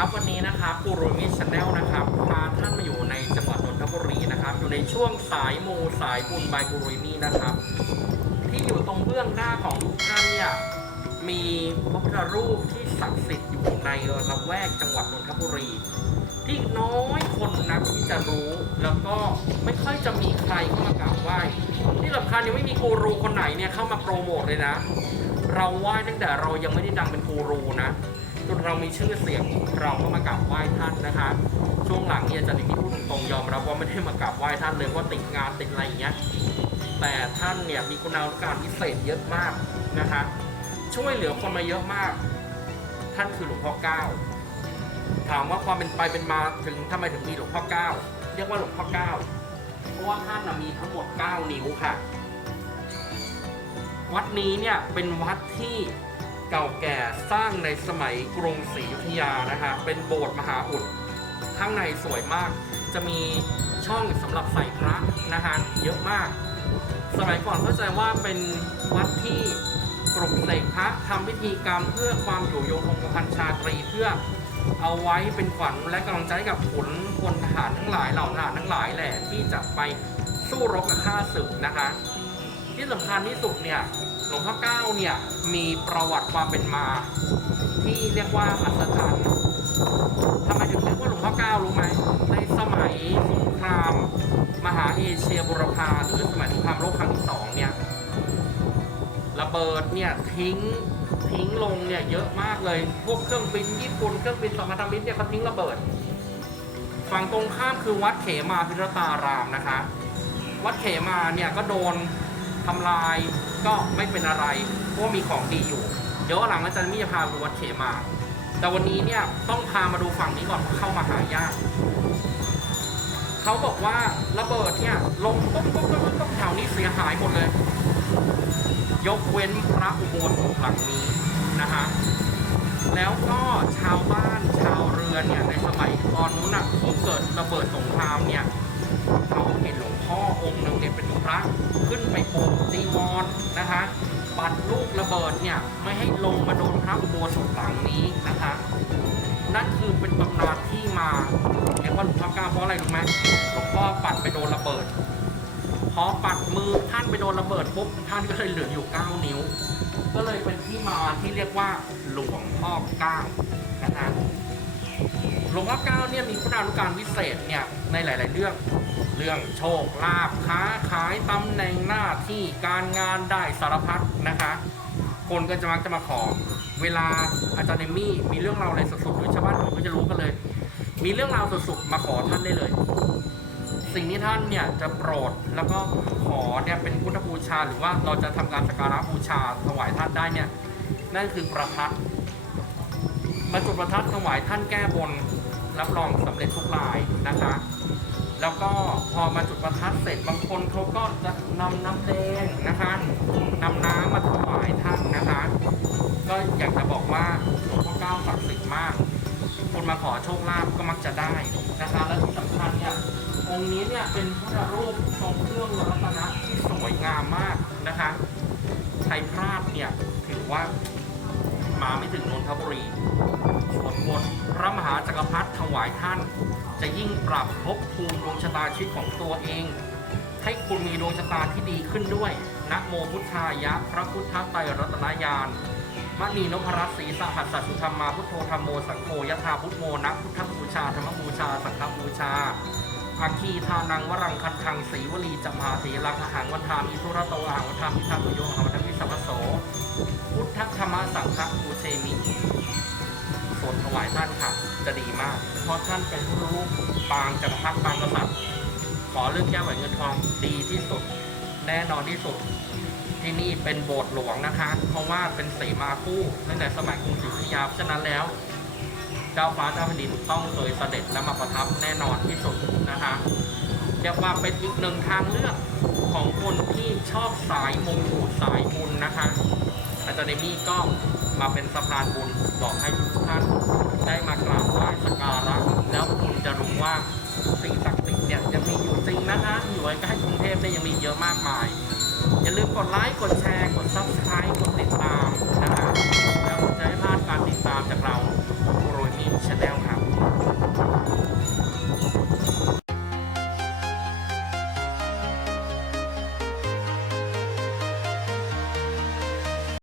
ครับวันนี้นะครับปูโรมิชแนลนะครับพาท่านมาอยู่ในจังหวัดนนทบุรีนะครับ อยู่ในช่วงสายมูสายบุญบายปูโรมินะครับ ที่อยู่ตรงเบื้องหน้าของทุกท่านเนี่ยมีพระพุทธรูปที่ศักดิ์สิทธิ์อยู่ในละแวกจังหวัดนนทบุรี ที่น้อยคนนักที่จะรู้แล้วก็ไม่ค่อยจะมีใครเข้ามากราบไหว้ที่สำคัญยังไม่มีกูรูคนไหนเนี่ยเข้ามาโปรโมทเลยนะ เราไหว้ตั้งแต่เรายังไม่ได้ดังเป็นกูรูนะ เรามีชื่อเสียงเราก็มากราบไหว้ท่านนะคะ ช่วงหลังเนี่ยอาจะมีพูดตรงยอมรับว่าไม่ได้มากราบไหว้ท่านเลยเพราะติดงานติดอะไรอย่างเงี้ยแต่ท่านเนี่ยมีคุณาธิการพิเศษเยอะมากนะคะ ช่วยเหลือคนมาเยอะมาก ท่านคือหลวงพ่อเก้าถามว่าความเป็นไปเป็นมาถึงทำไมถึงมีหลวงพ่อเก้าเรียกว่าหลวงพ่อเก้าเพราะว่าท่านมีทั้งหมด 9 นิ้วค่ะ วัดนี้เนี่ยเป็นวัดที่ เก่าแก่สร้างในสมัยกรุงศรีอยุธยานะคะเป็นโบสถ์มหาอุด ข้างในสวยมาก จะมีช่องสำหรับใส่พระนะคะเยอะมาก สมัยก่อนเข้าใจว่าเป็นวัดที่ปลุกเสกพระทำพิธีกรรมเพื่อความอยู่ยงคงกระพันชาตรีเพื่อเอาไว้เป็นขวัญและกำลังใจกับขุนพลทหารทั้งหลายเหล่าทหารทั้งหลายแหละที่จะไปสู้รบกับข้าศึกนะคะ ที่สำคัญที่สุดเนี่ย หลวงพ่อเก้าเนี่ยมีประวัติความเป็นมา ที่เรียกว่าอัศจรรย์ทำไมถึงเรียกว่าหลวงพ่อเก้ารู้ไหมในสมัยสงคราม มหาเอเชียบุรพาหรือสมัยสงครามโลกครั้งที่สองเนี่ยระเบิดเนี่ยทิ้งทิ้งลงเนี่ยเยอะมากเลย พวกเครื่องบินญี่ปุ่นเครื่องบินสมรรถมิตรเนี่ยเขาทิ้งระเบิด ฝั่งตรงข้ามคือวัดเขมาพิรตารามนะคะ วัดเขมาเนี่ยก็โดน ทำลายก็ไม่เป็นอะไรเพราะมีของดีอยู่ เดี๋ยวหลังอาจารย์มี่จะพาไปดูวัดเขมา แต่วันนี้เนี่ยต้องพามาดูฝั่งนี้ก่อนเข้ามาหายากเขาบอกว่าระเบิดเนี่ยลงปุ๊บปุ๊บปุ๊บปุ๊บแถวนี้เสียหายหมดเลย ยกเว้นพระอุโบสถหลังนี้นะฮะแล้วก็ชาวบ้านชาวเรือนเนี่ยในสมัยตอนนู้นอะที่เกิดระเบิดสงครามเนี่ยเขาเห็นหลวง พ่อองค์หนึ่งเนี่ยเป็นพระขึ้นไปโปกจีวรนะคะปัดลูกระเบิดเนี่ยไม่ให้ลงมาโดนพระอุโบสถหลังนี้นะคะนั่นคือเป็นตำนานที่มาเรียกว่าหลวงพ่อเก้าเพราะอะไรรู้ไหมหลวงพ่อปัดไปโดนระเบิด พอปัดมือท่านไปโดนระเบิดปุ๊บท่านก็เลยเหลืออยู่ 9 นิ้ว ก็เลยเป็นที่มาที่เรียกว่าหลวงพ่อเก้านะคะหลวงพ่อเก้าเนี่ยมีคุณานุการวิเศษเนี่ยในหลาย ๆ เรื่อง เรื่องโชคลาภค้าขายตำแหน่งหน้าที่การงานได้สารพัดนะคะ คนก็จะมักจะมาขอ เวลาอาจารย์เอมี่มีเรื่องราวอะไรสุดๆหรือชาวบ้านผมก็จะรู้กันเลย มีเรื่องราวสุดๆมาขอท่านได้เลย สิ่งที่ท่านเนี่ยจะโปรดแล้วก็ขอเนี่ยเป็นพุทธบูชา หรือว่าเราจะทำการสักการะบูชาถวายท่านได้เนี่ยนั่นคือประทัดบรรจุประทัดถวายท่านแก้บนรับรองสำเร็จทุกรายนะคะ แล้วก็พอมาจุดประทัดเสร็จบางคนเขาก็จะนำน้ำแดงนะคะนำน้ำมาถวายท่านนะคะ ก็อยากจะบอกว่าหลวงพ่อเก้าศักดิ์สิทธิ์มาก คนมาขอโชคลาภก็มักจะได้นะคะ และที่สำคัญเนี่ยองค์นี้เนี่ยเป็นพุทธรูปทรงเครื่องรัตนะที่สวยงามมากนะคะใครพลาดเนี่ยถือว่า มาไม่ถึงนนทบุรีส่วนบนพระมหาจักรพรรดิถวายท่าน จะยิ่งปรับภพภูมิดวงชะตาชีวิตของตัวเอง ให้คุณมีดวงชะตาที่ดีขึ้นด้วยนะโมพุทธายะ พระพุทธไตรรัตนญาณมณีนพรัตน์ศรีสหัสสสุธรรมาพุทโธธรรมโมสังโฆยถาพุทโมนะพุทธบูชาธรรมบูชา สังฆบูชาอาคีทานังวรังคันทังศีวลีจมาเถรังอหังวันทามิทุระโตอหังวันทามิทังตุโยหังวันทามิสัพพโส พุทธธรรมสังฆบูเชมิสวดถวายท่านค่ะ จะดีมาก เพราะท่านเป็นผู้รู้ปางจักรพรรดิปางกษัตริย์ขอเรื่องแก้วแหวนเงินทองดีที่สุด แน่นอนที่สุด ที่นี่เป็นโบสถ์หลวงนะคะ เพราะว่าเป็นสีมาคู่ตั้งแต่สมัยกรุงศรีอยุธยาเพราะฉะนั้นแล้วเจ้าฟ้าเจ้าแผ่นดินต้องเคยเสด็จและมาประทับแน่นอนที่สุดนะคะเรียกว่าเป็นอีกหนึ่งทางเลือกของคนที่ชอบสายมงกุฎสายบุญนะคะ จารย์เอมี่ก็มาเป็นสะพานบุญบอกให้ทุกท่านได้มากราบไหว้สักการะแล้วคุณจะรู้ว่าสิ่งศักดิ์สิทธิ์เนี่ยยังมีอยู่จริงนะคะอยู่ใกล้กรุงเทพเนี่ยยังมีเยอะมากมาย อย่าลืมกดไลค์กดแชร์กดซับสไครต์กดติดตาม